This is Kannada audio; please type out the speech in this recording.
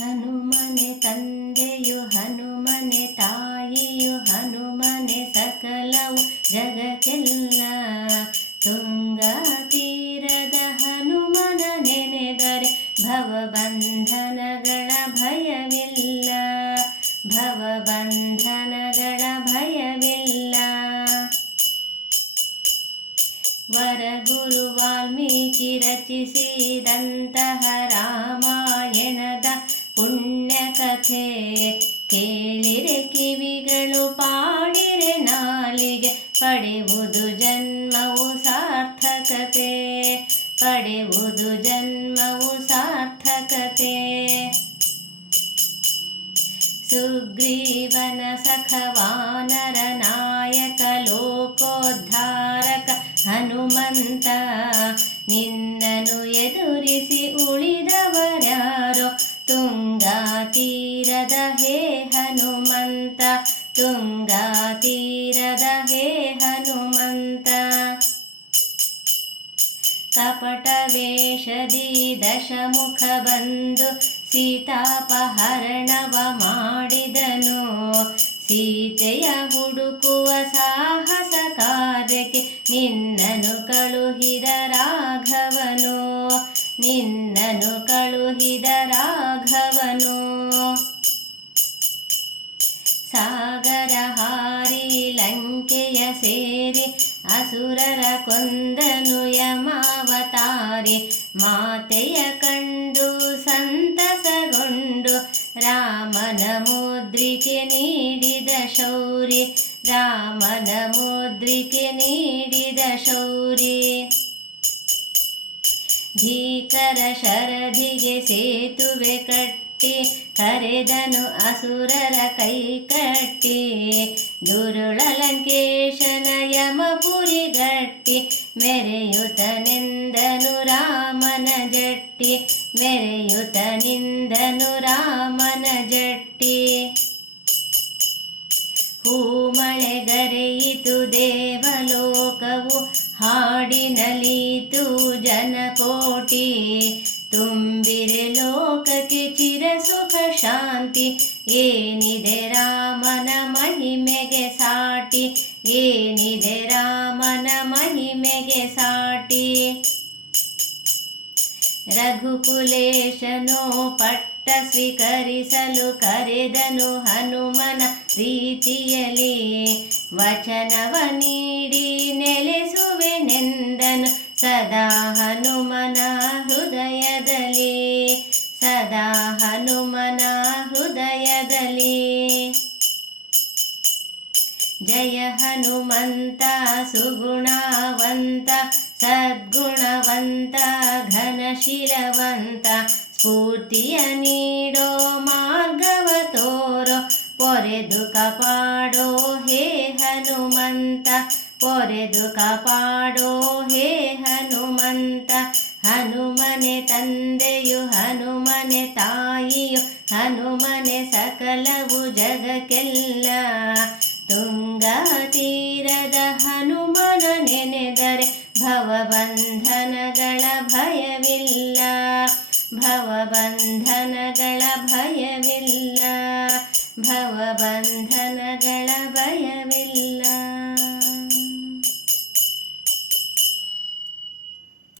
ಹನುಮನೆ ತಂದೆಯು, ಹನುಮನೆ ತಾಯಿಯು, ಹನುಮನೆ ಸಕಲವು ಜಗಕ್ಕೆಲ್ಲ. ತುಂಗ ತೀರದ ಹನುಮನ ನೆನೆದರೆ ಭವಬಂಧನಗಳ ಭಯವಿಲ್ಲ. ಭವಬಂಧನಗಳ ಭಯವಿಲ್ಲ. ವರಗುರು ವಾಲ್ಮೀಕಿ ರಚಿಸಿದಂತಹ ರಾಮಾಯಣದ ನಾಲಿಗೆ ಪಡೆಯುವುದು ಜನ್ಮವು ಸಾರ್ಥಕತೆ ಪಡೆಯುವುದು ಜನ್ಮವು ಸಾರ್ಥಕತೆ ಸುಗ್ರೀವನ ಸಖವಾನರ ಕಪಟ ವೇಷದಿ ದಶಮುಖ ಬಂದು ಸೀತಾಪಹರಣವ ಮಾಡಿದನು. ಸೀತೆಯ ಹುಡುಕುವ ಸಾಹಸ ಕಾರ್ಯಕ್ಕೆ ನಿನ್ನನು ಕಳುಹಿದ ರಾಘವನು. ನಿನ್ನನು ಕಳುಹಿದ ರಾಘವನು. ಸಾಗರ ಹಾರಿ ಲಂಕೆಯ ಸೇರಿ ಅಸುರರ ಕೊಂದನು ಯಮಾವತಾರಿ ಮಾತೆಯ ಕಂಡು ಸಂತಸಗೊಂಡು ರಾಮನ ಮುದ್ರಿಕೆ ನೀಡಿದ ಶೌರಿ, ರಾಮನ ಮುದ್ರಿಕೆ ನೀಡಿದ ಶೌರಿ. ಭೀಕರ ಶರದಿಗೆ ಸೇತುವೆ ಕಟ್ಟಿ ಕರೆದನು ಅಸುರರ ಕೈ ಕಟ್ಟಿ, ದುರುಳ ಲಂಕೇಶನ ಯಮಪುರಿ ಗಟ್ಟಿ ಮೆರೆಯುತ ನಿಂದನು ರಾಮನ ಜಟ್ಟಿ ಮೆರೆಯುತ ನಿಂದನು ರಾಮನ ಜಟ್ಟಿ. ಹೂ ಮಳೆಗರೆಯಿತು ದೇವಲೋಕವು, ಹಾಡಿನಲೀತು ಜನಕೋಟಿ, ತುಂಬಿರೆ ಲೋಕಕ್ಕೆ ಚಿರಸುಖ ಶಾಂತಿ, ಏನಿದೆ ರಾಮನ ಮಹಿಮೆಗೆ ಸಾಟಿ, ಏನಿದೆ ರಾಮನ ಮಹಿಮೆಗೆ ಸಾಟಿ. ರಘುಕುಲೇಶನೋ ಪಟ್ಟ ಸ್ವೀಕರಿಸಲು ಕರೆದನು ಹನುಮನ ರೀತಿಯಲ್ಲಿ, ವಚನವ ನೀಡಿ ನೆಲೆಸುವೆನೆಂದನು ಸದಾ ಹನುಮನ ಹೃದಯದಲ್ಲಿ ಜಯ ಹನುಮಂತ, ಸುಗುಣವಂತ, ಸದ್ಗುಣವಂತ, ಘನಶೀಲವಂತ, ಸ್ಫೂರ್ತಿಯ ನೀಡೋ ಮಾರ್ಗವ ತೋರೋ, ಪೊರೆದು ಕಪಾಡೋ ಹೇ ಹನುಮಂತ, ಪೊರೆದು ಕಪಾಡೋ ಹೇ ಹನುಮಂತ, ಹನುಮನೆ ತಂದೆಯು, ಹನುಮನೆ ತಾಯಿಯು, ಹನುಮನೆ ಸಕಲವು ಜಗಕ್ಕೆಲ್ಲ. ಭವಬಂಧನಗಳ ಭಯವಿಲ್ಲ. ಭವಬಂಧನಗಳ ಭಯವಿಲ್ಲ.